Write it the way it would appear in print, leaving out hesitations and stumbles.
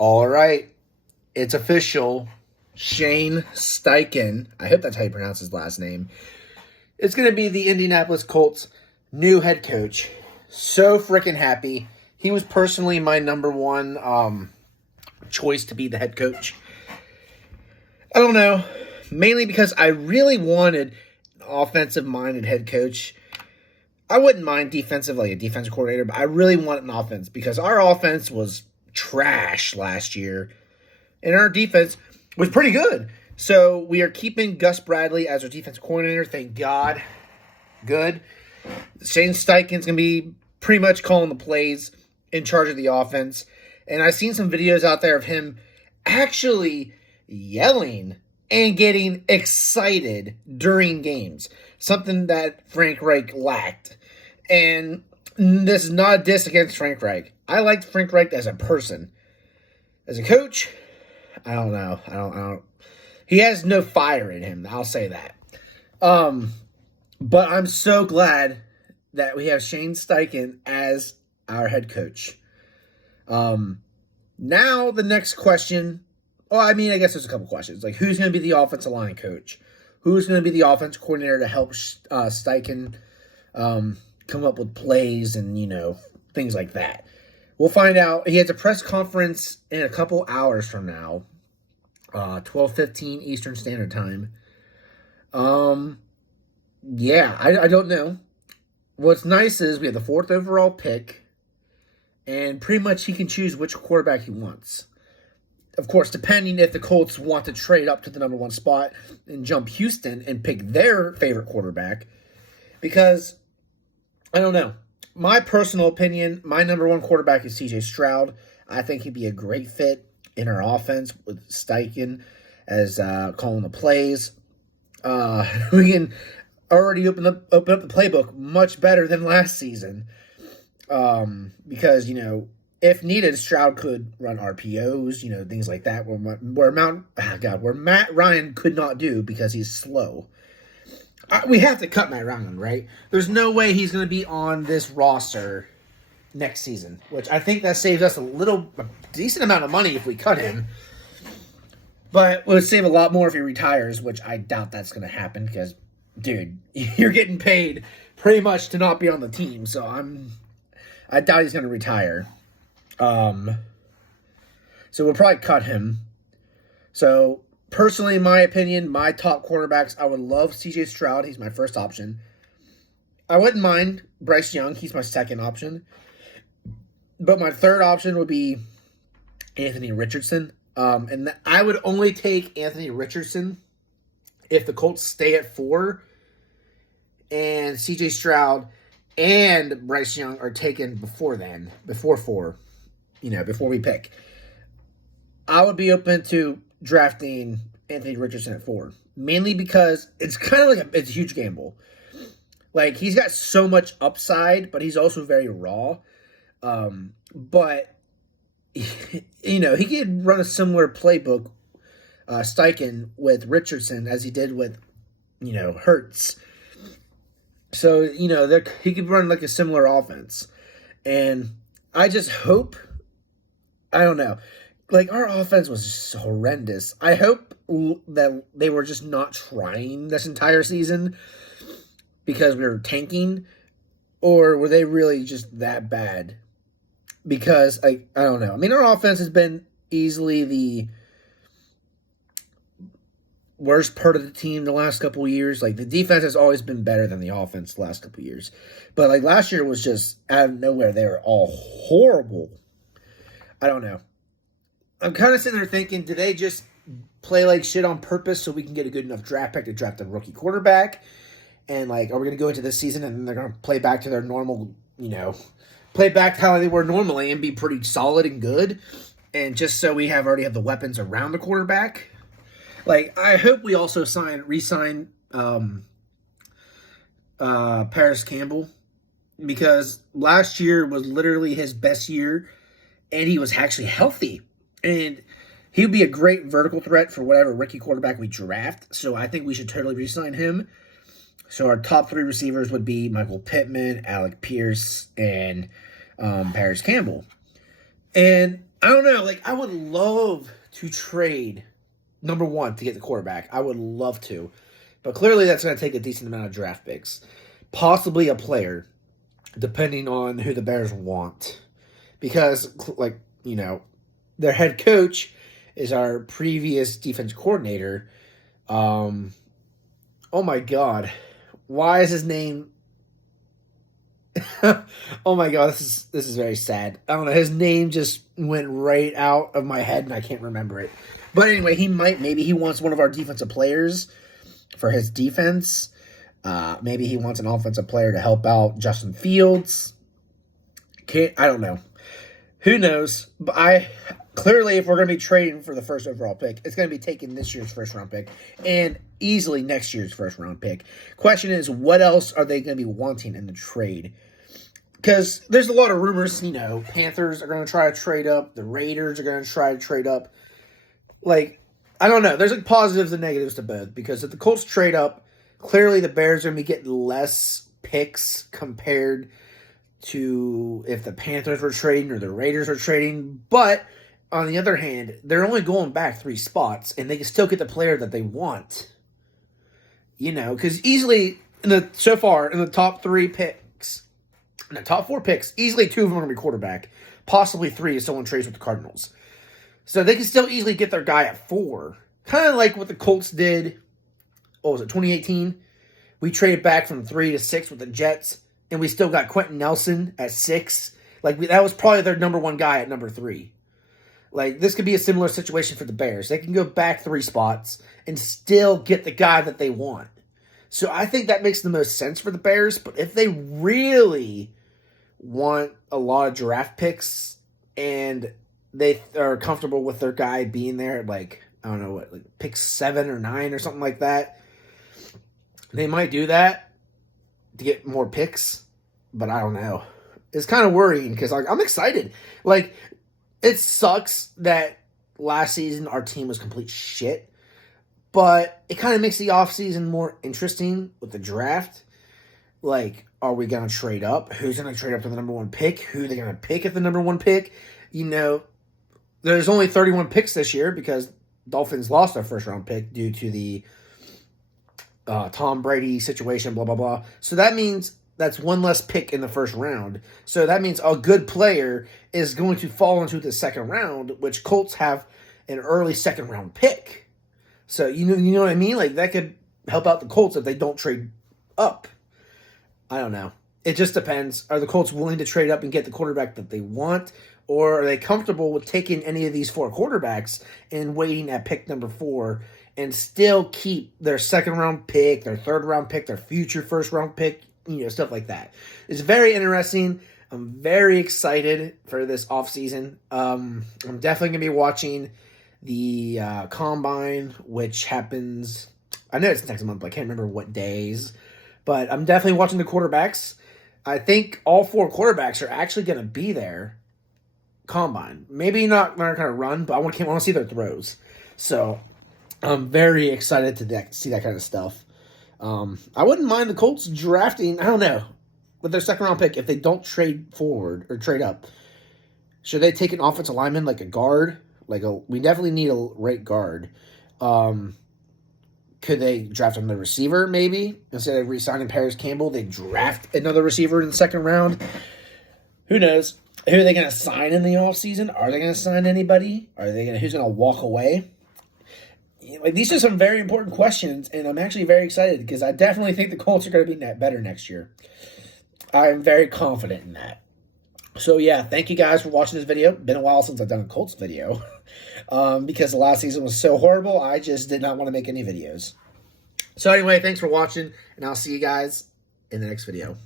All right, it's official. Shane Steichen, I hope that's how you pronounce his last name, it's going to be the Indianapolis Colts' new head coach. So freaking happy. He was personally my number one choice to be the head coach. I don't know, mainly because I really wanted an offensive-minded head coach. I wouldn't mind defensive, like a defensive coordinator, but I really wanted an offense because our offense was trash last year, and our defense was pretty good. So we are keeping Gus Bradley as our defensive coordinator. Thank God. Good. Shane Steichen's going to be pretty much calling the plays, in charge of the offense. And I've seen some videos out there of him actually yelling and getting excited during games. Something that Frank Reich lacked. And this is not a diss against Frank Reich. I liked Frank Reich as a person. As a coach, I don't know. I don't. He has no fire in him. I'll say that. But I'm so glad that we have Shane Steichen as our head coach. Now the next question. Well, I mean, I guess there's a couple questions. Like, who's going to be the offensive line coach? Who's going to be the offensive coordinator to help Steichen come up with plays and, things like that? We'll find out. He has a press conference in a couple hours from now, 12:15 Eastern Standard Time. Yeah, I don't know. What's nice is we have the 4th overall pick, and pretty much he can choose which quarterback he wants. Of course, depending if the Colts want to trade up to the number 1 spot and jump Houston and pick their favorite quarterback. Because, I don't know. My personal opinion, my number 1 quarterback is C.J. Stroud. I think he'd be a great fit in our offense with Steichen as calling the plays. We can already open up the playbook much better than last season. Because, if needed, Stroud could run RPOs, things like that, where Matt Ryan could not do because he's slow. We have to cut Matt Ryan, right? There's no way he's going to be on this roster next season, which I think that saves us a decent amount of money if we cut him. But it would save a lot more if he retires, which I doubt that's going to happen because, dude, you're getting paid pretty much to not be on the team. So I doubt he's going to retire. So we'll probably cut him. So personally, in my opinion, my top quarterbacks, I would love C.J. Stroud. He's my first option. I wouldn't mind Bryce Young. He's my second option. But my third option would be Anthony Richardson. And I would only take Anthony Richardson if the Colts stay at 4 and C.J. Stroud and Bryce Young are taken before 4, before we pick. I would be open to drafting Anthony Richardson at 4, mainly because it's kind of like it's a huge gamble. Like, he's got so much upside, but he's also very raw. But he could run a similar playbook, Steichen, with Richardson as he did with, Hurts. So, he could run like a similar offense. And I just hope, I don't know, like our offense was just horrendous. I hope that they were just not trying this entire season because we were tanking, or were they really just that bad? Because, I don't know. I mean, our offense has been easily the worst part of the team the last couple of years. Like, the defense has always been better than the offense the last couple of years. But, like, last year was just out of nowhere. They were all horrible. I don't know. I'm kind of sitting there thinking, do they just play like shit on purpose so we can get a good enough draft pick to draft a rookie quarterback? And, like, are we going to go into this season and they're going to play back to their normal, play back to how they were normally and be pretty solid and good? And just so we already have the weapons around the quarterback? Like, I hope we also re-sign Paris Campbell, because last year was literally his best year, and he was actually healthy. And he would be a great vertical threat for whatever rookie quarterback we draft, so I think we should totally re-sign him. So our top 3 receivers would be Michael Pittman, Alec Pierce, and Paris Campbell. And I don't know. Like, I would love to trade number one to get the quarterback. I would love to. But clearly that's going to take a decent amount of draft picks. Possibly a player, depending on who the Bears want. Because, like, you know, their head coach is our previous defense coordinator. Oh my God. Why is his name... Oh my God, this is very sad. I don't know, his name just went right out of my head and I can't remember it. But anyway, maybe he wants one of our defensive players for his defense. Maybe he wants an offensive player to help out Justin Fields. I don't know. Who knows? But clearly, if we're going to be trading for the first overall pick, it's going to be taking this year's first round pick and easily next year's first round pick. Question is, what else are they going to be wanting in the trade? Because there's a lot of rumors, you know, Panthers are going to try to trade up. The Raiders are going to try to trade up. Like, I don't know. There's like positives and negatives to both. Because if the Colts trade up, clearly the Bears are going to be getting less picks compared to if the Panthers were trading or the Raiders were trading. But on the other hand, they're only going back 3 spots, and they can still get the player that they want. You know, because easily, so far, in the top 3 picks, in the top 4 picks, easily 2 of them are going to be quarterback. Possibly 3 if someone trades with the Cardinals. So they can still easily get their guy at 4. Kind of like what the Colts did, what was it, 2018? We traded back from 3 to 6 with the Jets, and we still got Quentin Nelson at 6. Like, that was probably their number 1 guy at number 3. Like, this could be a similar situation for the Bears. They can go back 3 spots and still get the guy that they want. So I think that makes the most sense for the Bears. But if they really want a lot of draft picks and they are comfortable with their guy being there at, like, I don't know, what, like pick 7 or 9 or something like that, they might do that to get more picks. But I don't know. It's kind of worrying because, like, I'm excited. Like, it sucks that last season our team was complete shit, but it kind of makes the offseason more interesting with the draft. Like, are we going to trade up? Who's going to trade up to the number 1 pick? Who are they going to pick at the number 1 pick? You know, there's only 31 picks this year because Dolphins lost their first round pick due to the Tom Brady situation, blah, blah, blah. So that means that's 1 less pick in the first round. So that means a good player is going to fall into the second round, which Colts have an early second round pick. So you know what I mean? Like, that could help out the Colts if they don't trade up. I don't know. It just depends. Are the Colts willing to trade up and get the quarterback that they want? Or are they comfortable with taking any of these 4 quarterbacks and waiting at pick number 4 and still keep their second round pick, their third round pick, their future first round pick? You know, stuff like that. It's very interesting. I'm very excited for this offseason. I'm definitely going to be watching the Combine, which happens, I know it's next month, but I can't remember what days. But I'm definitely watching the quarterbacks. I think all 4 quarterbacks are actually going to be there. Combine. Maybe not going to run, but I want to see their throws. So I'm very excited to see that kind of stuff. I wouldn't mind the Colts drafting, I don't know, with their second round pick, if they don't trade up, should they take an offensive lineman like a guard? We definitely need a right guard. Could they draft another receiver, maybe? Instead of re-signing Paris Campbell, they draft another receiver in the second round. Who knows? Who are they going to sign in the offseason? Are they going to sign anybody? Who's going to walk away? Like, these are some very important questions, and I'm actually very excited because I definitely think the Colts are going to be better next year. I'm very confident in that. So, yeah, thank you guys for watching this video. Been a while since I've done a Colts video because the last season was so horrible, I just did not want to make any videos. So, anyway, thanks for watching, and I'll see you guys in the next video.